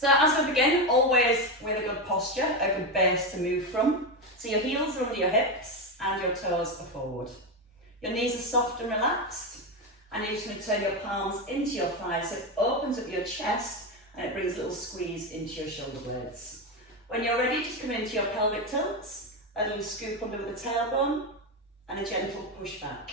So as we begin, always with a good posture, a good base to move from. So your heels are under your hips and your toes are forward. Your knees are soft and relaxed, and you're just going to turn your palms into your thighs. So it opens up your chest and it brings a little squeeze into your shoulder blades. When you're ready, just come into your pelvic tilts, a little scoop under with the tailbone and a gentle push back.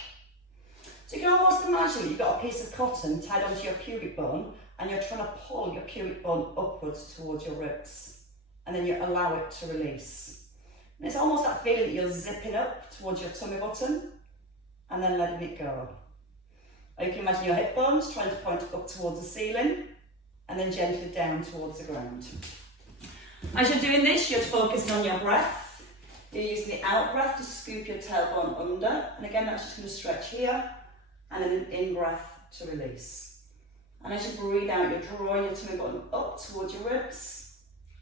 So you can almost imagine you've got a piece of cotton tied onto your pubic bone and you're trying to pull your pubic bone upwards towards your ribs, and then you allow it to release. And it's almost that feeling that you're zipping up towards your tummy button and then letting it go. Or you can imagine your hip bones trying to point up towards the ceiling and then gently down towards the ground. As you're doing this, you're focusing on your breath. You're using the out breath to scoop your tailbone under, and again that's just going to stretch here, and then an in breath to release. And as you breathe out, you're drawing your tummy button up towards your ribs,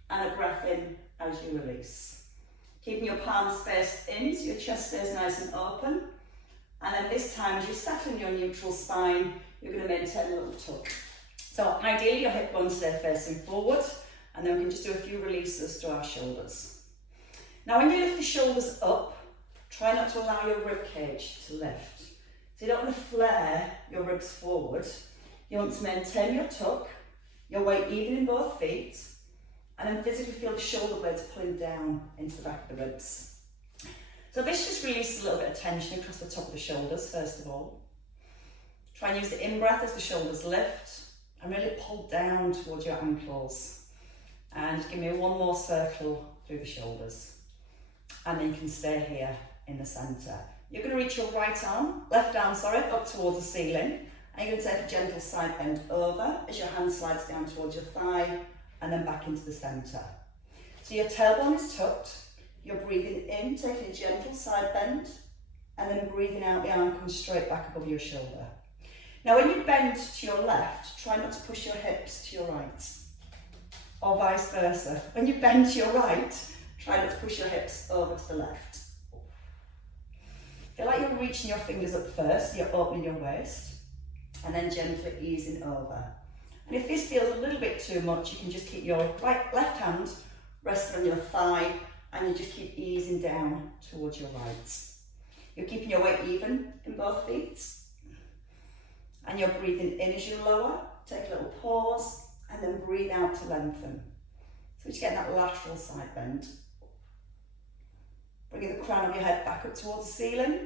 and a breath in as you release. Keeping your palms faced in so your chest stays nice and open. And then this time, as you settle in your neutral spine, you're going to maintain a little tuck. So ideally your hip bones stay facing forward, and then we can just do a few releases to our shoulders. Now when you lift the shoulders up, try not to allow your rib cage to lift. So you don't want to flare your ribs forward. You want to maintain your tuck, your weight even in both feet, and then physically feel the shoulder blades pulling down into the back of the ribs. So this just releases a little bit of tension across the top of the shoulders, first of all. Try and use the in-breath as the shoulders lift, and really pull down towards your ankles. And give me one more circle through the shoulders. And then you can stay here in the centre. You're going to reach your left arm, up towards the ceiling. And you're going to take a gentle side bend over as your hand slides down towards your thigh and then back into the centre. So your tailbone is tucked, you're breathing in, taking a gentle side bend, and then breathing out, the arm comes straight back above your shoulder. Now when you bend to your left, try not to push your hips to your right, or vice versa. When you bend to your right, try not to push your hips over to the left. Feel like you're reaching your fingers up first, so you're opening your waist, and then gently easing over. And if this feels a little bit too much, you can just keep your left hand resting on your thigh, and you just keep easing down towards your right. You're keeping your weight even in both feet, and you're breathing in as you lower. Take a little pause, and then breathe out to lengthen. So just get that lateral side bend. Bringing the crown of your head back up towards the ceiling,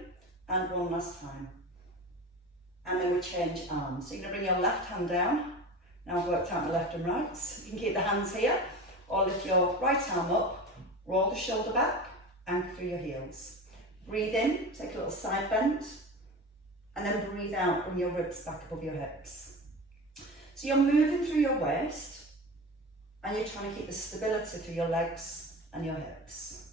and one last time. And then we change arms. So you're going to bring your left hand down. Now I've worked out my left and right. So you can keep the hands here, or lift your right arm up, roll the shoulder back, anchor through your heels. Breathe in, take a little side bend, and then breathe out, bring your ribs back above your hips. So you're moving through your waist, and you're trying to keep the stability through your legs and your hips.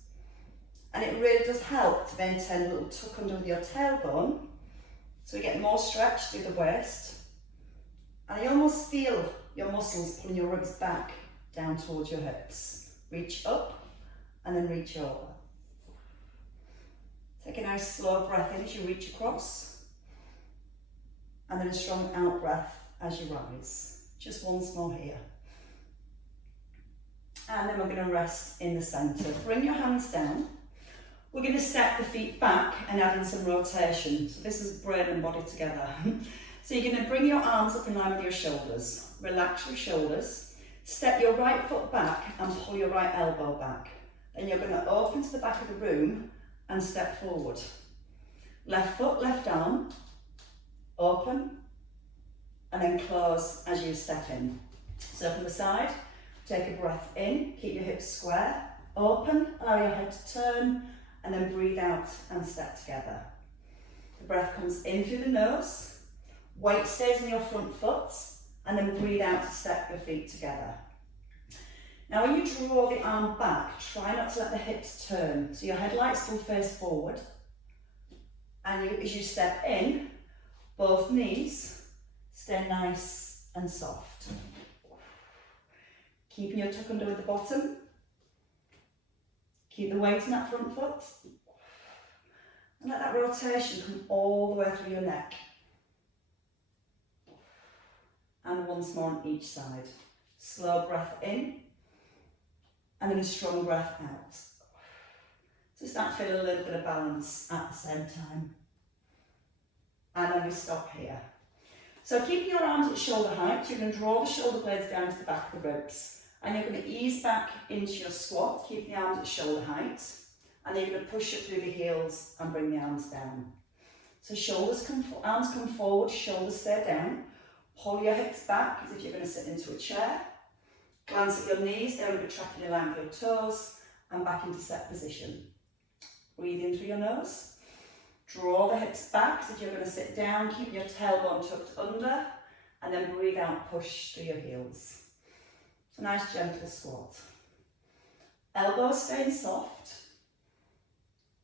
And it really does help to maintain a little tuck under with your tailbone, so you get more stretch through the waist, and you almost feel your muscles pulling your ribs back down towards your hips. Reach up and then reach over. Take a nice slow breath in as you reach across, and then a strong out breath as you rise. Just once more here. And then we're going to rest in the centre. Bring your hands down. We're going to step the feet back and add in some rotation. So this is brain and body together. So you're going to bring your arms up in line with your shoulders. Relax your shoulders. Step your right foot back and pull your right elbow back. Then you're going to open to the back of the room and step forward. Left foot, left arm, open, and then close as you step in. So from the side, take a breath in, keep your hips square, open, allow your head to turn, and then breathe out and step together. The breath comes in through the nose, weight stays in your front foot, and then breathe out to step your feet together. Now when you draw the arm back, try not to let the hips turn, so your headlight still face forward, and as you step in, both knees stay nice and soft. Keeping your tuck under with the bottom. Keep the weight in that front foot. And let that rotation come all the way through your neck. And once more on each side. Slow breath in, and then a strong breath out. So start to feel a little bit of balance at the same time. And then we stop here. So keeping your arms at shoulder height, you're going to draw the shoulder blades down to the back of the ribs. And you're going to ease back into your squat, keeping the arms at shoulder height. And then you're going to push up through the heels and bring the arms down. So arms come forward, shoulders stay down. Pull your hips back as if you're going to sit into a chair. Glance at your knees, they're going to be tracking in line with your toes. And back into set position. Breathe in through your nose. Draw the hips back as if you're going to sit down, keep your tailbone tucked under, and then breathe out, push through your heels. So nice gentle squat. Elbows staying soft,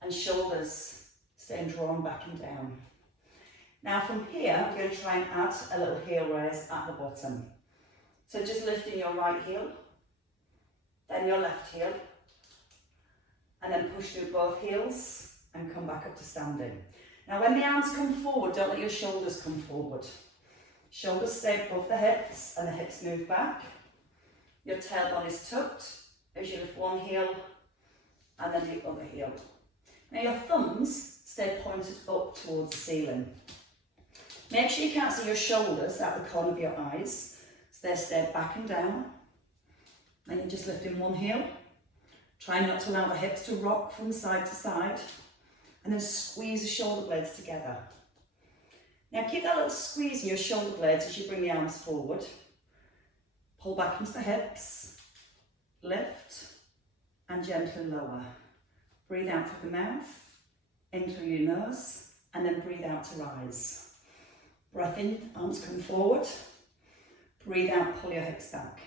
and shoulders staying drawn back and down. Now from here, we're going to try and add a little heel raise at the bottom. So just lifting your right heel, then your left heel, and then push through both heels and come back up to standing. Now when the arms come forward, don't let your shoulders come forward. Shoulders stay above the hips and the hips move back. Your tailbone is tucked as you lift one heel and then the other heel. Now your thumbs stay pointed up towards the ceiling. Make sure you can't see your shoulders at the corner of your eyes, so they stay back and down. And you're just lifting one heel. Try not to allow the hips to rock from side to side. And then squeeze the shoulder blades together. Now keep that little squeeze in your shoulder blades as you bring the arms forward. Pull back into the hips. Lift. And gently lower. Breathe out through the mouth. In through your nose. And then breathe out to rise. Breath in, arms come forward. Breathe out, pull your hips back.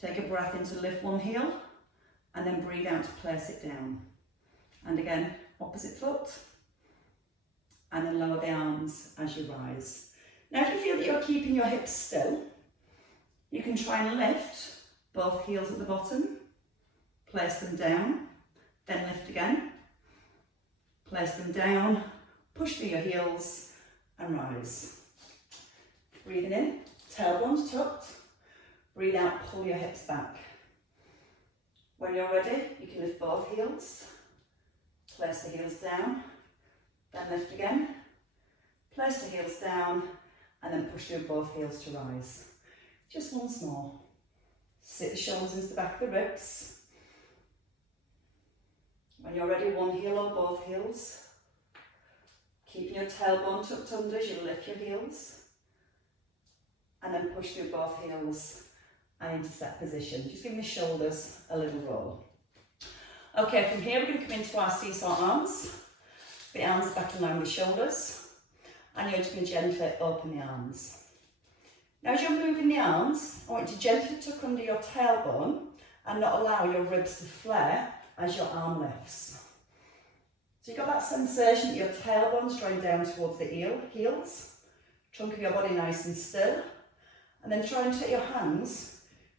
Take a breath in to lift one heel. And then breathe out to place it down. And again, opposite foot. And then lower the arms as you rise. Now if you feel that you're keeping your hips still, you can try and lift both heels at the bottom. Place them down. Then lift again. Place them down. Push through your heels and rise. Breathing in, tailbones tucked. Breathe out, pull your hips back. When you're ready, you can lift both heels, place the heels down, then lift again, place the heels down, and then push through both heels to rise. Just once more. Sit the shoulders into the back of the ribs. When you're ready, one heel or both heels. Keeping your tailbone tucked under as you lift your heels, and then push through both heels. And into set position. Just giving the shoulders a little roll. Okay, from here we're going to come into our seesaw arms. The arms back in line with shoulders. And you're just going to gently open the arms. Now as you're moving the arms, I want you to gently tuck under your tailbone and not allow your ribs to flare as your arm lifts. So you've got that sensation that your tailbone's drawing down towards the heels. Trunk of your body nice and still. And then try and take your hands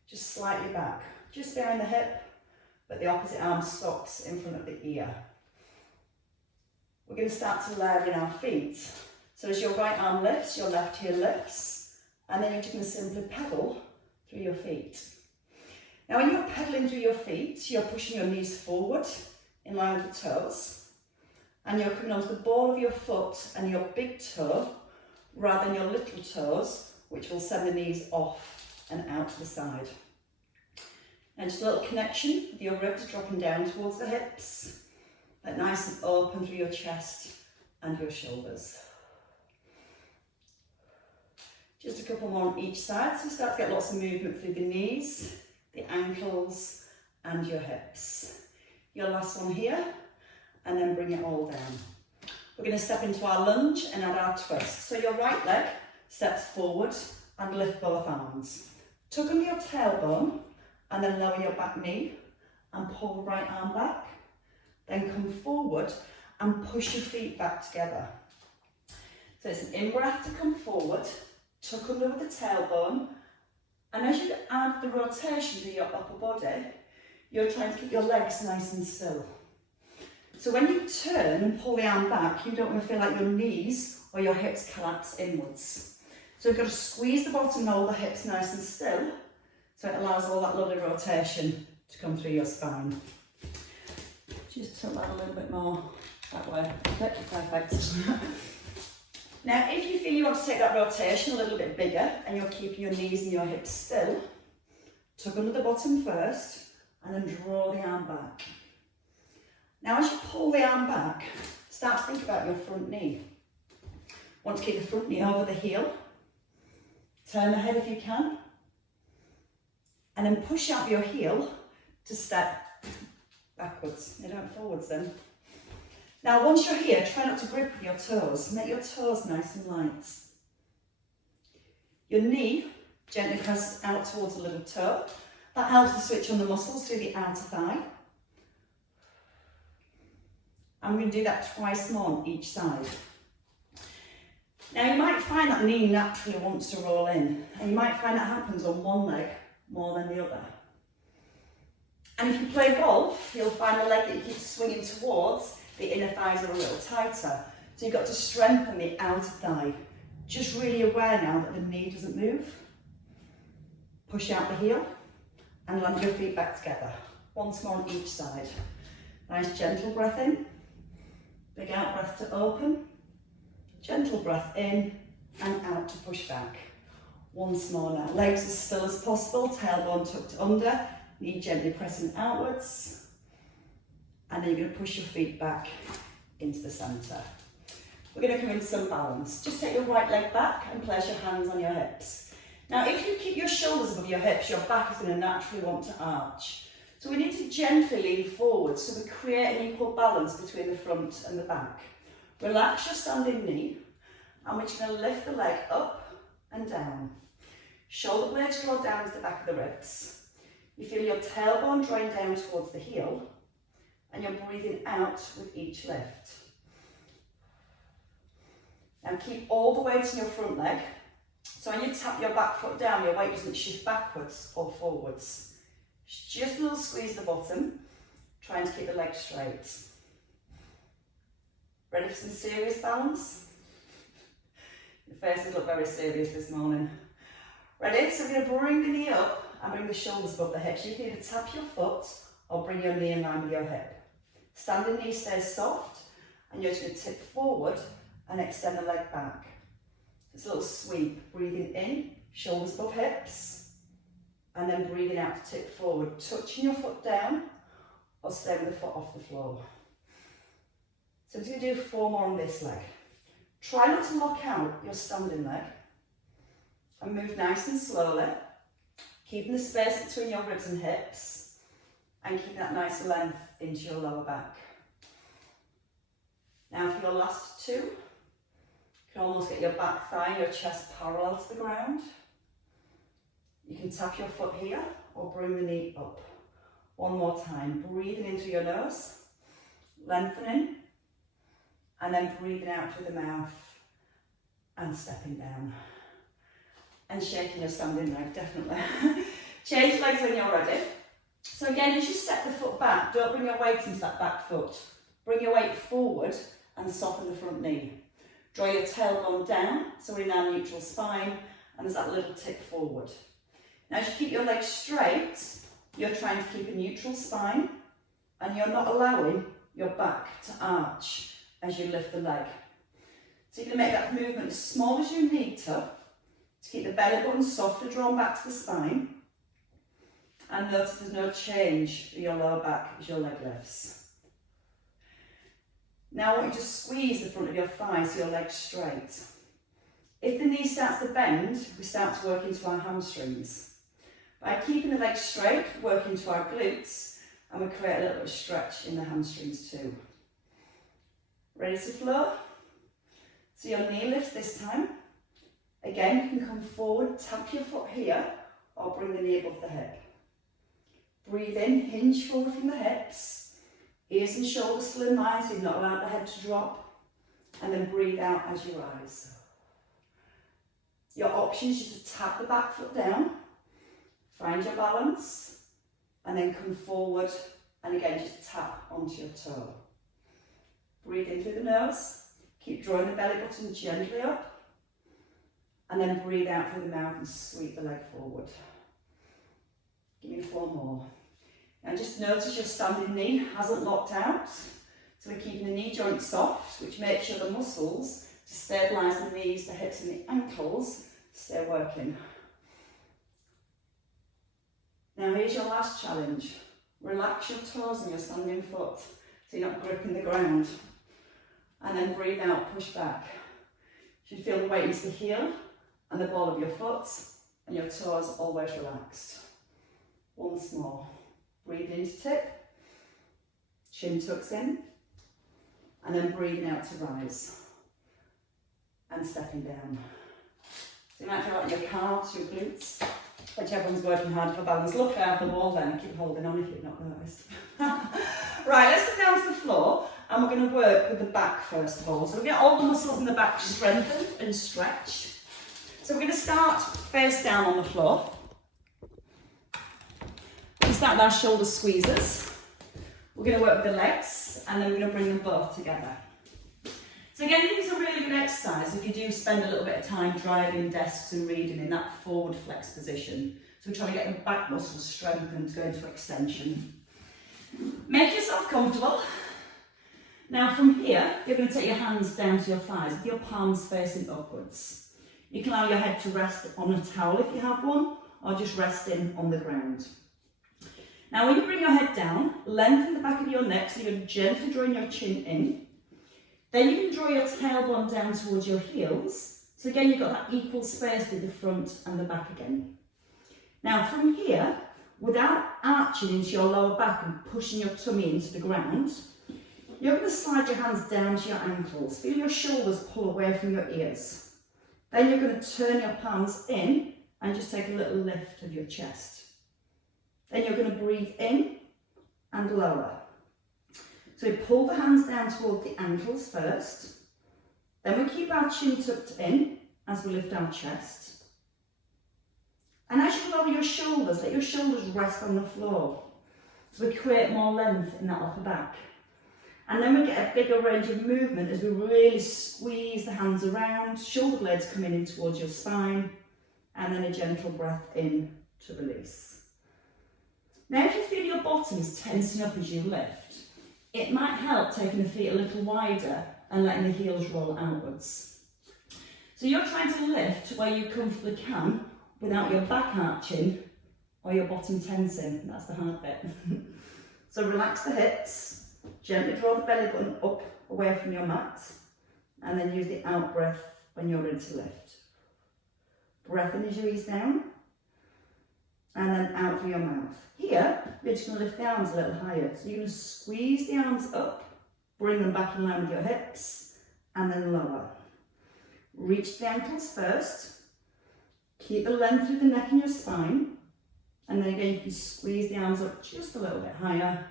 just slightly back, just behind the hip, but the opposite arm stops in front of the ear. We're going to start to layer in our feet. So as your right arm lifts, your left heel lifts, and then you're just going to simply pedal through your feet. Now when you're pedaling through your feet, you're pushing your knees forward in line with the toes, and you're coming onto the ball of your foot and your big toe, rather than your little toes, which will send the knees off and out to the side. And just a little connection with your ribs dropping down towards the hips, but nice and open through your chest and your shoulders. Just a couple more on each side, so start to get lots of movement through the knees, the ankles and your hips. Your last one here, and then bring it all down. We're going to step into our lunge and add our twist. So your right leg steps forward and lift both arms. Tuck under your tailbone and then lower your back knee and pull the right arm back. Then come forward and push your feet back together. So it's an in-breath to come forward, tuck under with the tailbone, and as you add the rotation to your upper body, you're trying to keep your legs nice and still. So when you turn and pull the arm back, you don't want to feel like your knees or your hips collapse inwards. So we've got to squeeze the bottom and hold the hips nice and still, So it allows all that lovely rotation to come through your spine. Just tilt that a little bit more that way. Perfect. Now, if you feel you want to take that rotation a little bit bigger and you're keeping your knees and your hips still, tuck under the bottom first and then draw the arm back. Now, as you pull the arm back, start to think about your front knee. Want to keep the front knee over the heel. Turn the head if you can. And then push out your heel to step backwards. You don't forwards then. Now, once you're here, try not to grip with your toes. Make your toes nice and light. Your knee gently presses out towards the little toe. That helps to switch on the muscles through the outer thigh. I'm going to do that twice more on each side. Now, you might find that knee naturally wants to roll in, and you might find that happens on one leg more than the other. And if you play golf, you'll find the leg that you keep swinging towards, the inner thighs are a little tighter. So you've got to strengthen the outer thigh. Just really aware now that the knee doesn't move. Push out the heel and land your feet back together. Once more on each side. Nice gentle breath in. Big out breath to open. Gentle breath in and out to push back. Once more now. Legs as still as possible, tailbone tucked under, knee gently pressing outwards. And then you're going to push your feet back into the centre. We're going to come into some balance. Just take your right leg back and place your hands on your hips. Now, if you keep your shoulders above your hips, your back is going to naturally want to arch. So we need to gently lean forward so we create an equal balance between the front and the back. Relax your standing knee, and we're just going to lift the leg up and down. Shoulder blades draw down to the back of the ribs. You feel your tailbone drawing down towards the heel, and you're breathing out with each lift. Now keep all the weight in your front leg. So when you tap your back foot down, your weight doesn't shift backwards or forwards. Just a little squeeze at the bottom, trying to keep the leg straight. Ready for some serious balance? Your faces look very serious this morning. Ready? So we're going to bring the knee up and bring the shoulders above the hips. You can either tap your foot or bring your knee in line with your hip. Standing knee stays soft, and you're just going to tip forward and extend the leg back. Just a little sweep, breathing in, shoulders above hips, and then breathing out to tip forward, touching your foot down or stay with the foot off the floor. So we're going to do 4 more on this leg. Try not to lock out your standing leg and move nice and slowly, keeping the space between your ribs and hips and keeping that nice length into your lower back. Now for your last 2, you can almost get your back thigh and your chest parallel to the ground. You can tap your foot here or bring the knee up. One more time, breathing in through your nose, lengthening, and then breathing out through the mouth and stepping down. And shaking your standing leg, definitely. Change legs when you're ready. So again, as you step the foot back, don't bring your weight into that back foot. Bring your weight forward and soften the front knee. Draw your tailbone down, so we're in our neutral spine, and there's that little tip forward. Now as you keep your legs straight, you're trying to keep a neutral spine, and you're not allowing your back to arch as you lift the leg. So you're going to make that movement as small as you need to keep the belly button softly drawn back to the spine, and notice there's no change in your lower back as your leg lifts. Now I want you to squeeze the front of your thigh so your leg's straight. If the knee starts to bend, we start to work into our hamstrings. By keeping the legs straight, we work into our glutes, and we create a little bit of stretch in the hamstrings too. Ready to flow? So your knee lifts this time. Again, you can come forward, tap your foot here, or bring the knee above the hip. Breathe in, hinge forward from the hips. Ears and shoulders still in line, so you're not allowed the head to drop. And then breathe out as you rise. Your option is just to tap the back foot down, find your balance, and then come forward, and again, just tap onto your toe. Breathe in through the nose, keep drawing the belly button gently up, and then breathe out through the mouth and sweep the leg forward. Give me 4 more. Now just notice your standing knee hasn't locked out. So we're keeping the knee joint soft, which makes sure the muscles to stabilise the knees, the hips and the ankles stay working. Now here's your last challenge. Relax your toes on your standing foot so you're not gripping the ground. And then breathe out, push back. You should feel the weight into the heel and the ball of your foot and your toes always relaxed. Once more. Breathe in to tip. Chin tucks in. And then breathing out to rise. And stepping down. So you might feel like your calves, your glutes, whichever one's working hard for balance. Look out the wall then and keep holding on if you've not noticed. Right, let's come down to the floor and we're going to work with the back first of all. So we're going to get all the muscles in the back strengthened and stretched. So we're going to start face down on the floor. We'll start with our shoulder squeezers. We're going to work with the legs and then we're going to bring them both together. So again, these are really good exercise if you do spend a little bit of time driving desks and reading in that forward flex position. So we're trying to get the back muscles strengthened to go into extension. Make yourself comfortable. Now from here, you're going to take your hands down to your thighs with your palms facing upwards. You can allow your head to rest on a towel if you have one, or just resting on the ground. Now when you bring your head down, lengthen the back of your neck so you're gently drawing your chin in. Then you can draw your tailbone down towards your heels. So again, you've got that equal space with the front and the back again. Now from here, without arching into your lower back and pushing your tummy into the ground, you're going to slide your hands down to your ankles. Feel your shoulders pull away from your ears. Then you're going to turn your palms in and just take a little lift of your chest. Then you're going to breathe in and lower. So we pull the hands down toward the ankles first. Then we keep our chin tucked in as we lift our chest. And as you lower your shoulders, let your shoulders rest on the floor. So we create more length in that upper back. And then we get a bigger range of movement as we really squeeze the hands around, shoulder blades coming in towards your spine, and then a gentle breath in to release. Now if you feel your bottoms tensing up as you lift, it might help taking the feet a little wider and letting the heels roll outwards. So you're trying to lift where you comfortably can without your back arching or your bottom tensing. That's the hard bit. So relax the hips, gently draw the belly button up away from your mat, and then use the out breath when you're ready to lift. Breath in as you ease down, and then out through your mouth. Here, you're just going to lift the arms a little higher. So you're going to squeeze the arms up, bring them back in line with your hips, and then lower. Reach the ankles first. Keep the length through the neck and your spine. And then again, you can squeeze the arms up just a little bit higher,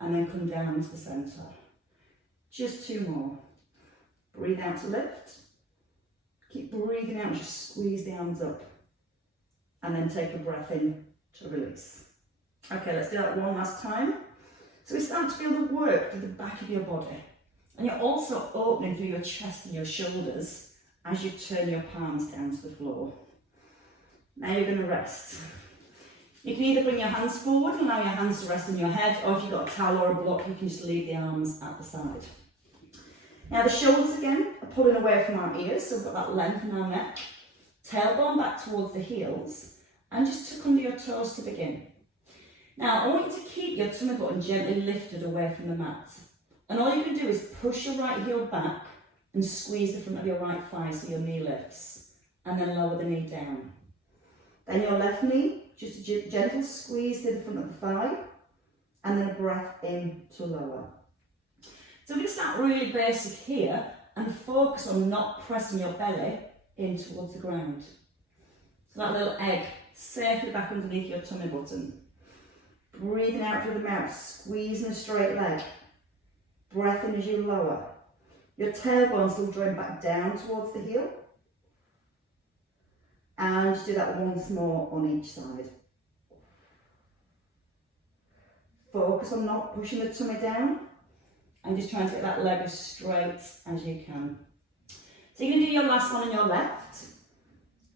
and then come down to the centre. Just 2 more. Breathe out to lift. Keep breathing out, just squeeze the arms up. And then take a breath in to release. Okay, let's do that one last time. So we start to feel the work through the back of your body. And you're also opening through your chest and your shoulders as you turn your palms down to the floor. Now you're going to rest. You can either bring your hands forward and allow your hands to rest on your head, or if you've got a towel or a block, you can just leave the arms at the side. Now the shoulders again are pulling away from our ears, so we've got that length in our neck. Tailbone back towards the heels, and just tuck under your toes to begin. Now, I want you to keep your tummy button gently lifted away from the mat. And all you can do is push your right heel back and squeeze the front of your right thigh so your knee lifts. And then lower the knee down. Then your left knee, just a gentle squeeze to the front of the thigh. And then a breath in to lower. So we're going to start really basic here and focus on not pressing your belly in towards the ground. So that little egg safely back underneath your tummy button. Breathing out through the mouth, squeezing a straight leg. Breath in as you lower. Your tailbone still drawing back down towards the heel. And just do that once more on each side. Focus on not pushing the tummy down and just trying to get that leg as straight as you can. So you're going to do your last one on your left,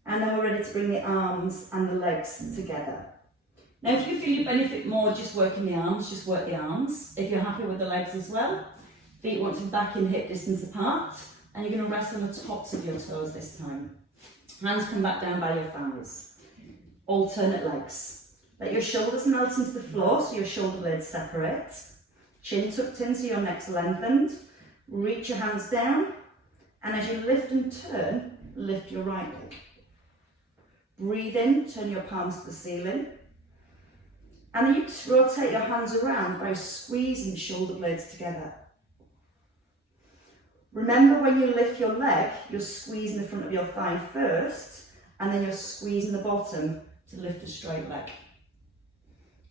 and then we're ready to bring the arms and the legs together. Now if you feel you benefit more just working the arms, just work the arms. If you're happy with the legs as well, feet want to be back in hip distance apart, and you're going to rest on the tops of your toes this time. Hands come back down by your thighs. Alternate legs. Let your shoulders melt into the floor so your shoulder blades separate. Chin tucked in so your neck's lengthened. Reach your hands down, and as you lift and turn, lift your right leg. Breathe in, turn your palms to the ceiling. And then you rotate your hands around by squeezing shoulder blades together. Remember, when you lift your leg, you're squeezing the front of your thigh first, and then you're squeezing the bottom to lift a straight leg.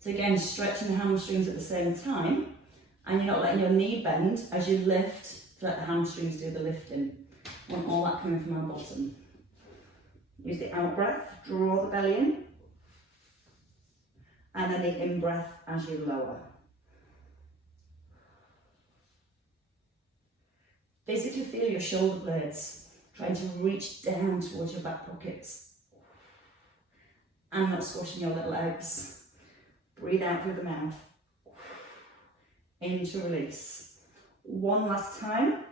So again, stretching the hamstrings at the same time, and you're not letting your knee bend as you lift to let the hamstrings do the lifting. Want all that coming from our bottom. Use the out breath, draw the belly in, and then the in breath as you lower. Physically feel your shoulder blades trying to reach down towards your back pockets and not squashing your little legs. Breathe out through the mouth. In to release. One last time.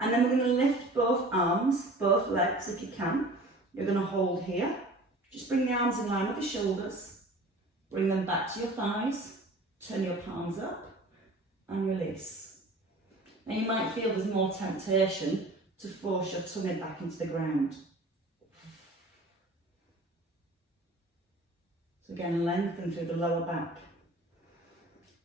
And then we're going to lift both arms, both legs if you can. You're going to hold here. Just bring the arms in line with the shoulders. Bring them back to your thighs. Turn your palms up and release. Now you might feel there's more temptation to force your tummy back into the ground. So again, lengthen through the lower back.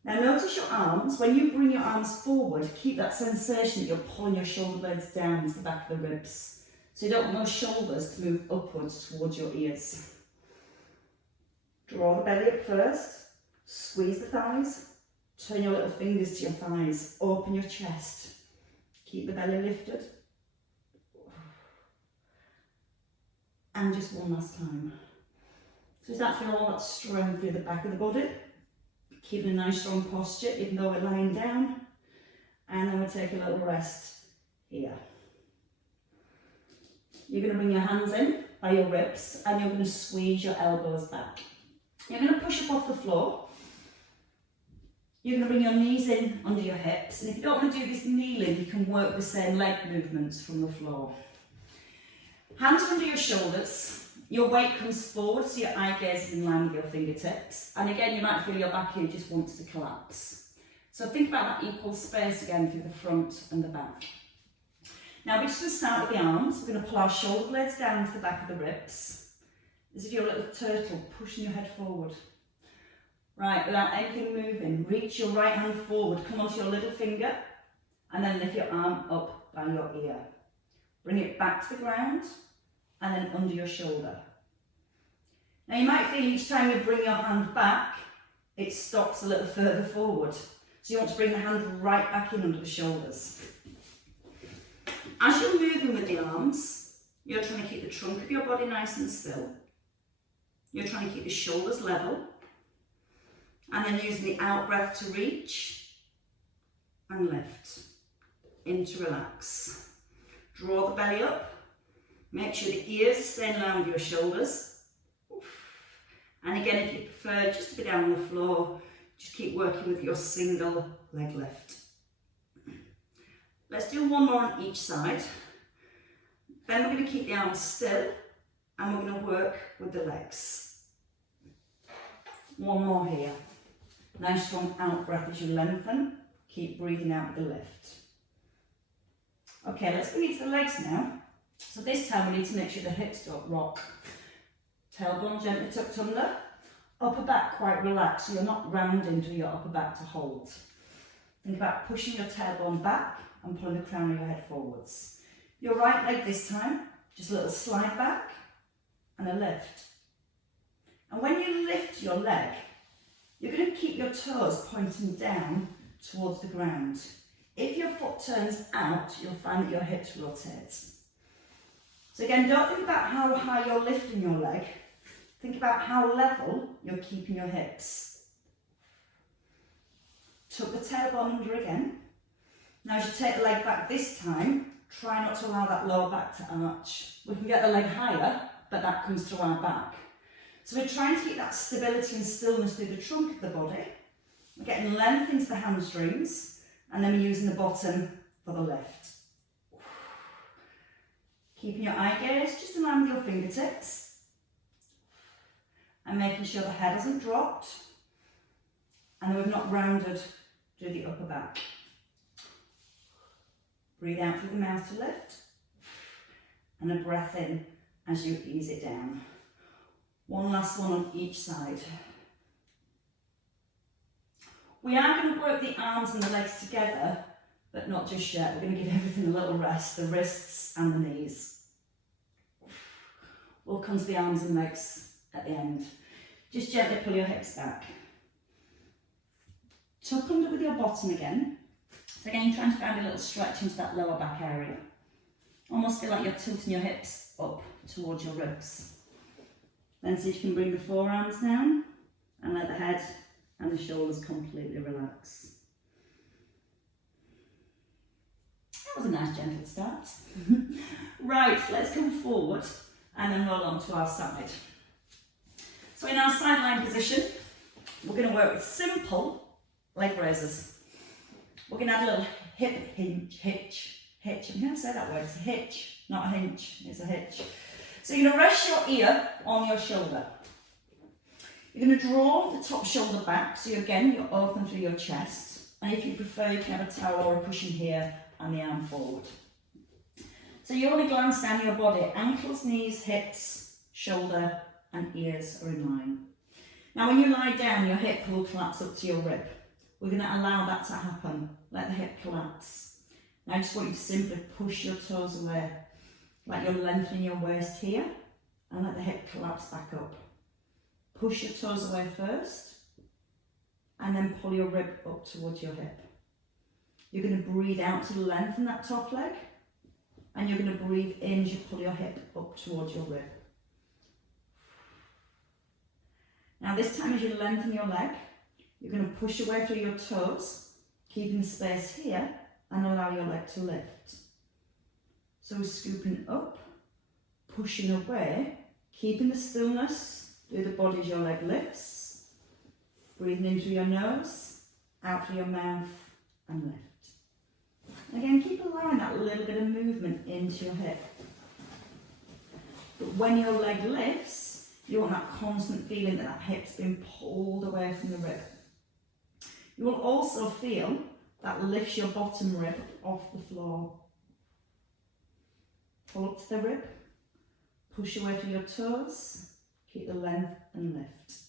Now notice your arms. When you bring your arms forward, keep that sensation that you're pulling your shoulder blades down into the back of the ribs. So you don't want those shoulders to move upwards towards your ears. Draw the belly up first. Squeeze the thighs. Turn your little fingers to your thighs. Open your chest. Keep the belly lifted. And just one last time. So does that feel all that strength through the back of the body? Keeping a nice strong posture even though we're lying down. And then we'll take a little rest here. You're going to bring your hands in by your ribs and you're going to squeeze your elbows back. You're going to push up off the floor. You're going to bring your knees in under your hips. And if you don't want to do this kneeling, you can work the same leg movements from the floor. Hands under your shoulders. Your weight comes forward so your eye gaze is in line with your fingertips. And again, you might feel your back here just wants to collapse. So think about that equal space again through the front and the back. Now we're just going to start with the arms. We're going to pull our shoulder blades down to the back of the ribs. As if you're a little turtle pushing your head forward. Right, without anything moving, reach your right hand forward, come onto your little finger, and then lift your arm up by your ear. Bring it back to the ground, and then under your shoulder. Now you might feel each time you bring your hand back, it stops a little further forward. So you want to bring the hand right back in under the shoulders. As you're moving with the arms, you're trying to keep the trunk of your body nice and still. You're trying to keep the shoulders level. And then using the out breath to reach and lift. In to relax. Draw the belly up. Make sure the ears stay in line with your shoulders. And again, if you prefer just to be down on the floor, just keep working with your single leg lift. Let's do one more on each side. Then we're going to keep the arms still and we're going to work with the legs. One more here. Nice strong out breath as you lengthen. Keep breathing out with the lift. Okay, let's bring it to the legs now. So this time we need to make sure the hips don't rock. Tailbone gently tucked under. Upper back quite relaxed, so you're not rounding through your upper back to hold. Think about pushing your tailbone back and pulling the crown of your head forwards. Your right leg this time, just a little slide back and a lift. And when you lift your leg, you're going to keep your toes pointing down towards the ground. If your foot turns out, you'll find that your hips rotate. So again, don't think about how high you're lifting your leg. Think about how level you're keeping your hips. Tuck the tailbone under again. Now as you take the leg back this time, try not to allow that lower back to arch. We can get the leg higher, but that comes through our back. So we're trying to keep that stability and stillness through the trunk of the body. We're getting length into the hamstrings, and then we're using the bottom for the lift. Keeping your eye gaze just in line with your fingertips, and making sure the head hasn't dropped, and that we've not rounded through the upper back. Breathe out through the mouth to lift, and a breath in as you ease it down. One last one on each side. We are going to work the arms and the legs together, but not just yet. We're going to give everything a little rest, the wrists and the knees. We'll come to the arms and legs at the end. Just gently pull your hips back. Tuck under with your bottom again. So again, trying to find a little stretch into that lower back area. Almost feel like you're tilting your hips up towards your ribs. Then see if you can bring the forearms down and let the head and the shoulders completely relax. That was a nice gentle start. Right, let's come forward and then roll on to our side. So in our sideline position, we're going to work with simple leg raises. We're going to add a little hip hitch. I'm going to say that word, it's a hitch, not a hinge, it's a hitch. So you're going to rest your ear on your shoulder. You're going to draw the top shoulder back, so again, you're open through your chest. And if you prefer, you can have a towel or a cushion here and the arm forward. So you want to glance down your body, ankles, knees, hips, shoulder and ears are in line. Now when you lie down, your hip will collapse up to your rib. We're going to allow that to happen. Let the hip collapse. Now I just want you to simply push your toes away, like you're lengthening your waist here, and let the hip collapse back up. Push your toes away first, and then pull your rib up towards your hip. You're going to breathe out to lengthen that top leg, and you're going to breathe in as you pull your hip up towards your rib. Now this time as you lengthen your leg, you're going to push away through your toes, keeping the space here, and allow your leg to lift. So scooping up, pushing away, keeping the stillness through the body as your leg lifts. Breathing in through your nose, out through your mouth, and lift. Again, keep allowing that little bit of movement into your hip. But when your leg lifts, you want that constant feeling that that hip's been pulled away from the rib. You will also feel that lifts your bottom rib off the floor. Pull up to the rib, push away through your toes, keep the length and lift.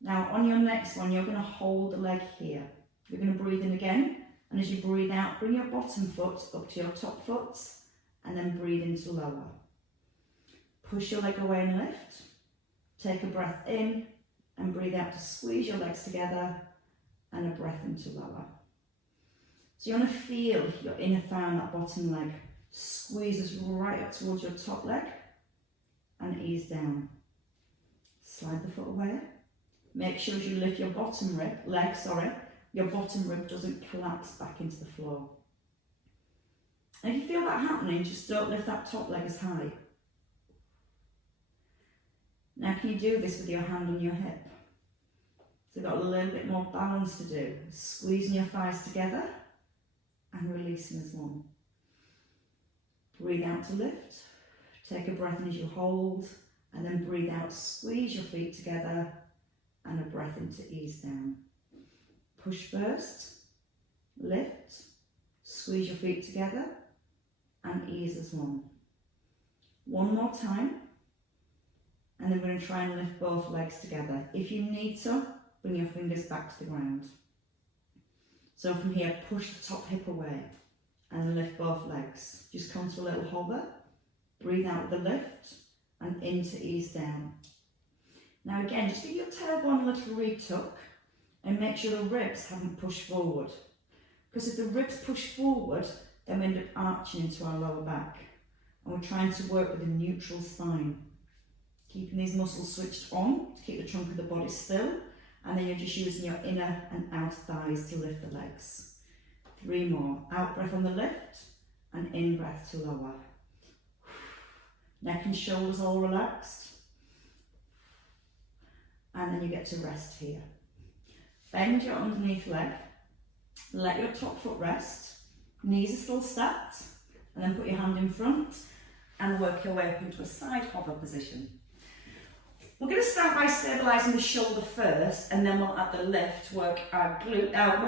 Now on your next one, you're going to hold the leg here. You're going to breathe in again, and as you breathe out, bring your bottom foot up to your top foot, and then breathe into lower. Push your leg away and lift. Take a breath in, and breathe out to squeeze your legs together, and a breath into lower. So you want to feel your inner thigh and that bottom leg squeezes right up towards your top leg, and ease down. Slide the foot away. Make sure as you lift your bottom leg, your bottom rib doesn't collapse back into the floor. And if you feel that happening, just don't lift that top leg as high. Now can you do this with your hand on your hip? So you've got a little bit more balance to do. Squeezing your thighs together and releasing as one. Breathe out to lift. Take a breath in as you hold, and then breathe out, squeeze your feet together, and a breath in to ease down. Push first, lift, squeeze your feet together, and ease as one. One more time, and then we're going to try and lift both legs together. If you need to, bring your fingers back to the ground. So from here, push the top hip away, and lift both legs. Just come to a little hover, breathe out with the lift, and in to ease down. Now again, just give your tailbone a little retuck, and make sure the ribs haven't pushed forward. Because if the ribs push forward, then we end up arching into our lower back. And we're trying to work with a neutral spine. Keeping these muscles switched on to keep the trunk of the body still, and then you're just using your inner and outer thighs to lift the legs. 3 more. Out breath on the lift, and in breath to lower. Neck and shoulders all relaxed. and then you get to rest here. Bend your underneath leg, let your top foot rest, knees are still stacked, and then put your hand in front and work your way up into a side hover position. We're going to start by stabilising the shoulder first, and then we'll add the lift, work our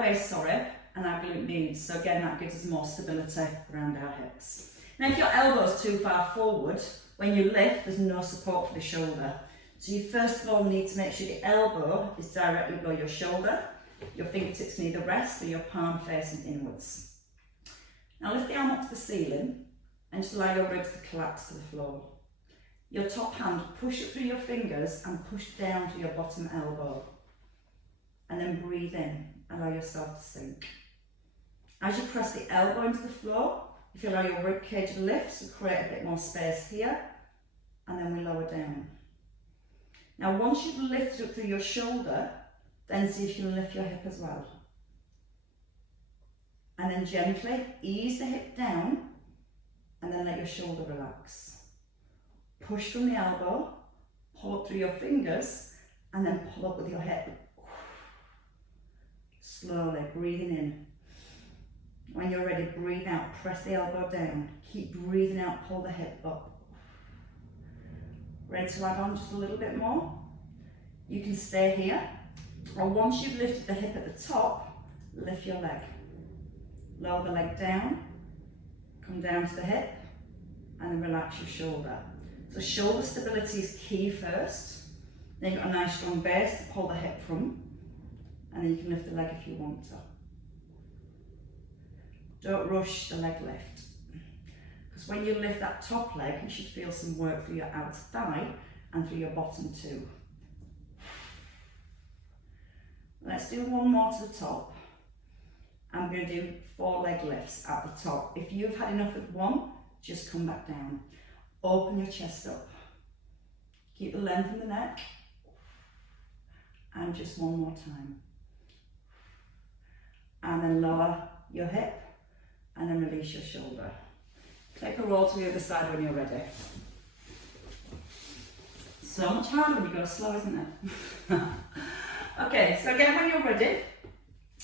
waist, and our glute meads. So again, that gives us more stability around our hips. Now, if your elbow's too far forward, when you lift, there's no support for the shoulder. So you first of all need to make sure the elbow is directly below your shoulder, your fingertips can either rest or your palm facing inwards. Now lift the arm up to the ceiling and just allow your ribs to collapse to the floor. Your top hand, push up through your fingers and push down to your bottom elbow. And then breathe in, allow yourself to sink. As you press the elbow into the floor, if you allow your rib cage to lift, so create a bit more space here, and then we lower down. Now once you've lifted up through your shoulder, then see if you can lift your hip as well. And then gently ease the hip down, and then let your shoulder relax. Push from the elbow, pull up through your fingers, and then pull up with your hip. Slowly, breathing in. When you're ready, breathe out, press the elbow down. Keep breathing out, pull the hip up. Ready to add on just a little bit more? You can stay here, or once you've lifted the hip at the top, lift your leg. Lower the leg down, come down to the hip, and then relax your shoulder. So shoulder stability is key first, then you've got a nice strong base to pull the hip from, and then you can lift the leg if you want to. Don't rush the leg lift, because when you lift that top leg, you should feel some work through your outer thigh and through your bottom too. Let's do one more to the top. I'm going to do 4 leg lifts at the top. If you've had enough with one, just come back down. Open your chest up. Keep the length in the neck. And just one more time. And then lower your hip and then release your shoulder. Take a roll to the other side when you're ready. So much harder when you go slow, isn't it? Okay, so again, when you're ready,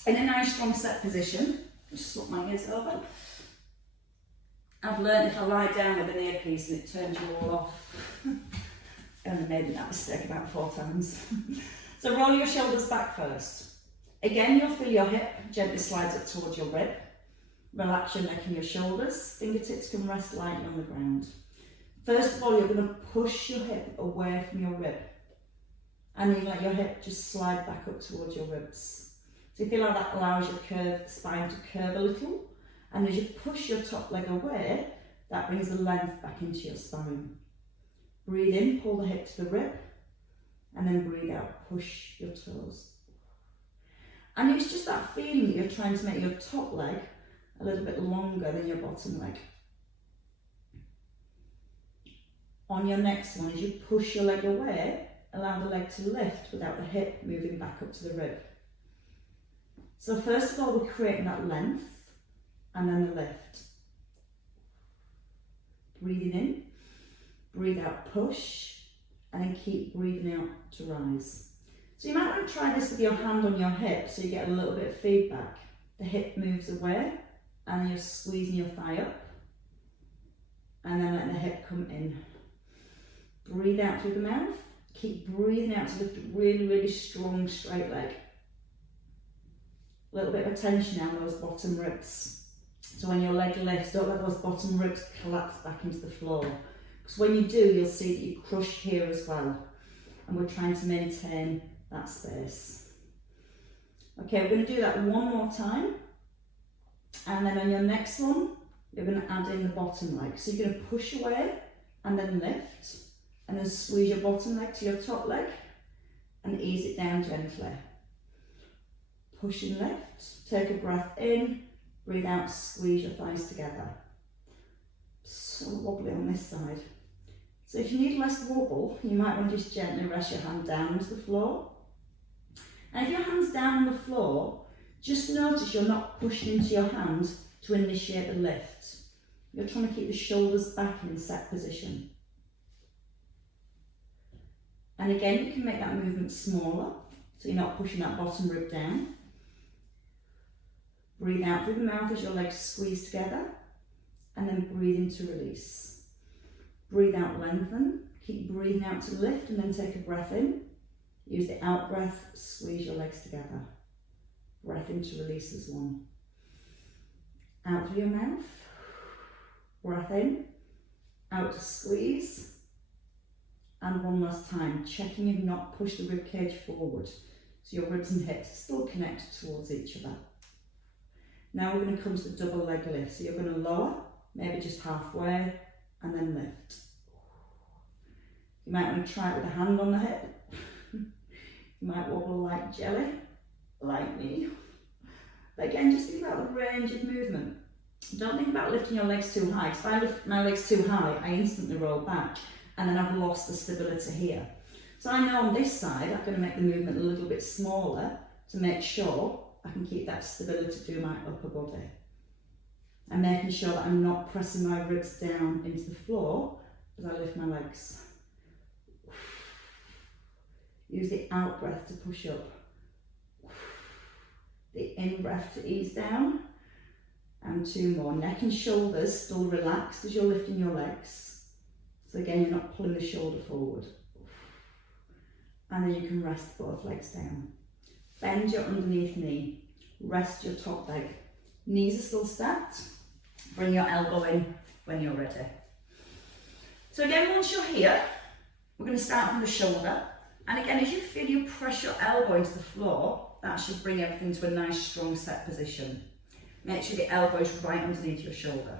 in a nice strong set position, just swap my ears over. I've learned if I lie down with an earpiece and it turns you all off. I only made that mistake about 4 times. So roll your shoulders back first. Again, you'll feel your hip gently slides up towards your rib. Relax your neck and your shoulders. Fingertips can rest lightly on the ground. First of all, you're going to push your hip away from your rib. And you let your hip just slide back up towards your ribs. So you feel like that allows your curved spine to curve a little. And as you push your top leg away, that brings the length back into your spine. Breathe in, pull the hip to the rib. And then breathe out, push your toes. And it's just that feeling that you're trying to make your top leg a little bit longer than your bottom leg. On your next one, as you push your leg away, allow the leg to lift without the hip moving back up to the rib. So first of all, we're creating that length and then the lift. Breathing in, breathe out, push, and then keep breathing out to rise. So you might want to try this with your hand on your hip so you get a little bit of feedback. The hip moves away and you're squeezing your thigh up and then letting the hip come in. Breathe out through the mouth. Keep breathing out to lift a really, really strong straight leg. A little bit of attention now on those bottom ribs. So when your leg lifts, don't let those bottom ribs collapse back into the floor. Because when you do, you'll see that you crush here as well. And we're trying to maintain that space. Okay, we're going to do that one more time. And then on your next one, you're going to add in the bottom leg. So you're going to push away and then lift. And then squeeze your bottom leg to your top leg. And ease it down gently. Push and lift. Take a breath in. Breathe out, squeeze your thighs together. So wobbly on this side. So if you need less wobble, you might want to just gently rest your hand down onto the floor. And if your hand's down on the floor, just notice you're not pushing into your hand to initiate the lift. You're trying to keep the shoulders back in set position. And again, you can make that movement smaller, so you're not pushing that bottom rib down. Breathe out through the mouth as your legs squeeze together, and then breathe in to release. Breathe out, lengthen. Keep breathing out to lift, and then take a breath in. Use the out breath, squeeze your legs together. Breath in to release as one. Out through your mouth. Breath in. Out to squeeze. And one last time, checking you've not pushed the rib cage forward, so your ribs and hips are still connected towards each other. Now we're going to come to the double leg lift. So you're going to lower, maybe just halfway, and then lift. You might want to try it with a hand on the hip. You might wobble like jelly, like me. But again, just think about the range of movement. Don't think about lifting your legs too high. If I lift my legs too high, I instantly roll back, and then I've lost the stability here. So I know on this side, I'm going to make the movement a little bit smaller to make sure I can keep that stability through my upper body. And making sure that I'm not pressing my ribs down into the floor as I lift my legs. Use the out breath to push up. The in breath to ease down. And two more. Neck and shoulders still relaxed as you're lifting your legs. So again, you're not pulling the shoulder forward. And then you can rest both legs down. Bend your underneath knee. Rest your top leg. Knees are still stacked. Bring your elbow in when you're ready. So again, once you're here, we're going to start from the shoulder. And again, as you feel you press your elbow into the floor, that should bring everything to a nice strong set position. Make sure the elbow is right underneath your shoulder.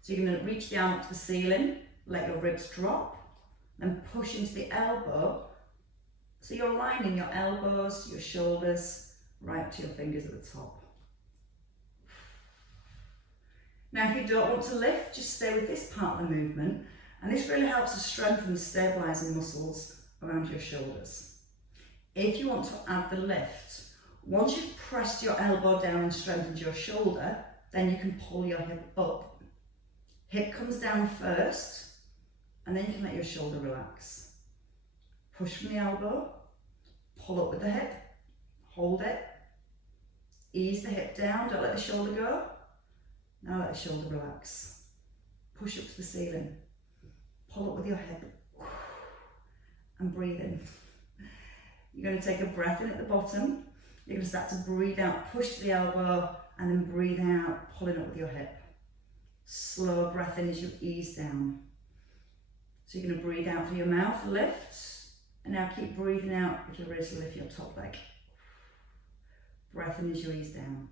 So you're going to reach the arm up to the ceiling, let your ribs drop, then push into the elbow. So you're lining your elbows, your shoulders, right to your fingers at the top. Now if you don't want to lift, just stay with this part of the movement, and this really helps to strengthen and stabilise the muscles around your shoulders. If you want to add the lift, once you've pressed your elbow down and strengthened your shoulder, then you can pull your hip up. Hip comes down first, and then you can let your shoulder relax. Push from the elbow, pull up with the hip, hold it, ease the hip down, don't let the shoulder go. Now let the shoulder relax. Push up to the ceiling, pull up with your hip, and breathe in. You're going to take a breath in at the bottom. You're going to start to breathe out, push to the elbow, and then breathe out, pulling up with your hip. Slow breath in as you ease down. So you're going to breathe out through your mouth, lift, and now keep breathing out if you're ready to lift your top leg. Breath in as you ease down.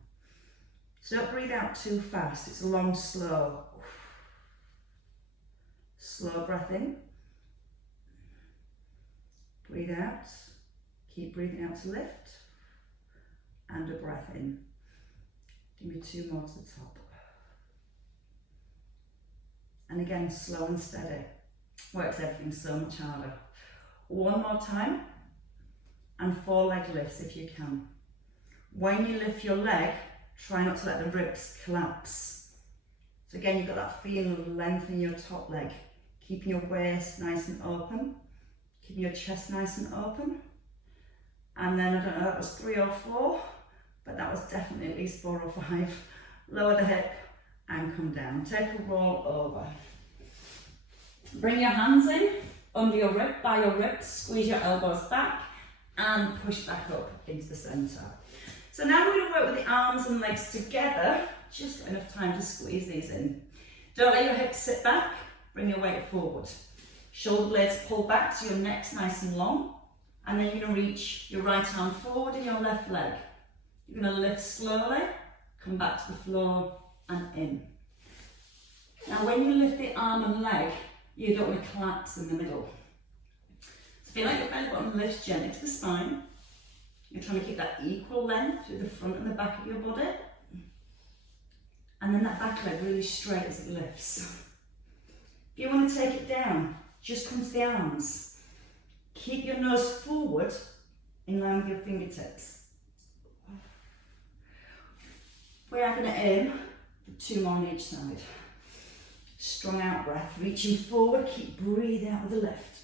So don't breathe out too fast, it's a long, slow. Slow breath in. Breathe out. Keep breathing out to lift. And a breath in. Give me two more to the top. And again, slow and steady. Works everything so much harder. One more time. And 4 leg lifts if you can. When you lift your leg, try not to let the ribs collapse. So again, you've got that feeling of lengthening your top leg. Keeping your waist nice and open. Keeping your chest nice and open. And then, I don't know, that was 3 or 4, but that was definitely at least 4 or 5. Lower the hip and come down. Take a roll over. Bring your hands in, under your rib, by your ribs, squeeze your elbows back and push back up into the centre. So now we're going to work with the arms and legs together, just got enough time to squeeze these in. Don't let your hips sit back, bring your weight forward. Shoulder blades pull back so your neck's nice and long. And then you're going to reach your right arm forward in your left leg. You're going to lift slowly, come back to the floor and in. Now when you lift the arm and leg, you don't want to collapse in the middle. So feel like your belly button lifts gently to the spine. You're trying to keep that equal length through the front and the back of your body. And then that back leg really straight as it lifts. If you want to take it down, just come to the arms. Keep your nose forward in line with your fingertips. We are going to aim for 2 more on each side. Strong out breath, reaching forward, keep breathing out with the lift.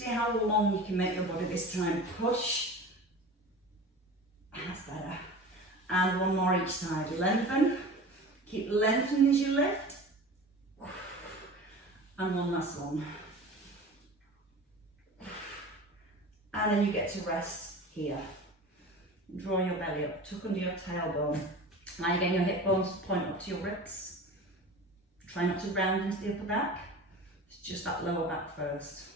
See how long you can make your body this time. Push. That's better. And one more each side. Lengthen. Keep lengthening as you lift. And one last one. And then you get to rest here. Draw your belly up, tuck under your tailbone. Now again, your hip bones point up to your ribs. Try not to round into the upper back. It's just that lower back first.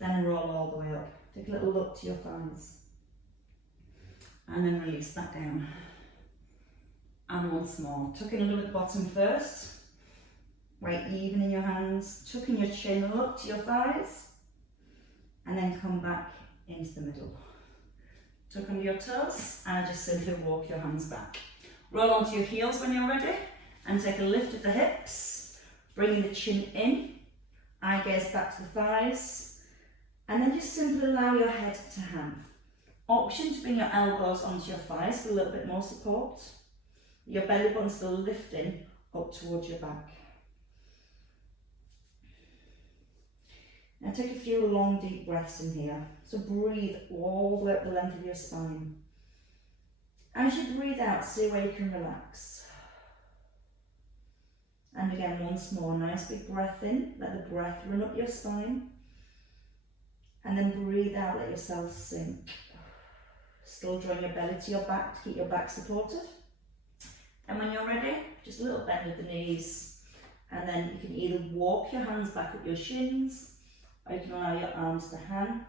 Then roll all the way up. Take a little look to your thighs. And then release that down. And once more. Tuck in a little bit bottom first. Right even in your hands. Tuck in your chin, look to your thighs. And then come back into the middle. Tuck under your toes and just simply walk your hands back. Roll onto your heels when you're ready and take a lift of the hips, bringing the chin in, eye gaze back to the thighs, and then just simply allow your head to hang. Option to bring your elbows onto your thighs for a little bit more support. Your belly button still lifting up towards your back. Now take a few long deep breaths in here. So breathe all the way up the length of your spine. As you breathe out, see where you can relax. And again, once more, nice big breath in. Let the breath run up your spine. And then breathe out, let yourself sink. Still drawing your belly to your back to keep your back supported. And when you're ready, just a little bend of the knees. And then you can either walk your hands back up your shins, or you can allow your arms to hang,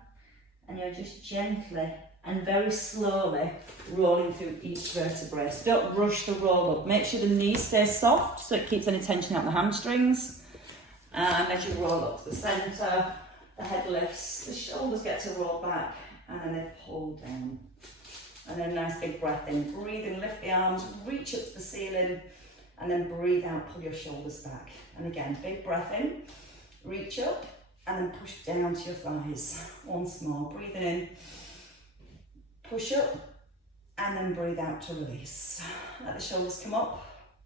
and you're just gently and very slowly rolling through each vertebrae. So don't rush the roll up. Make sure the knees stay soft so it keeps any tension out the hamstrings. And as you roll up to the centre, the head lifts, the shoulders get to roll back, and then they pull down. And then nice big breath in. Breathe in, lift the arms, reach up to the ceiling, and then breathe out, pull your shoulders back. And again, big breath in, reach up, and then push down to your thighs. Once more, breathing in, push up, and then breathe out to release. Let the shoulders come up,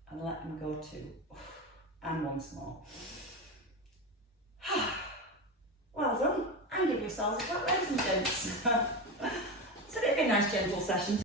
and let them go too. And once more. Well done, and give yourselves a clap, ladies and gents. So it'll be a nice gentle session.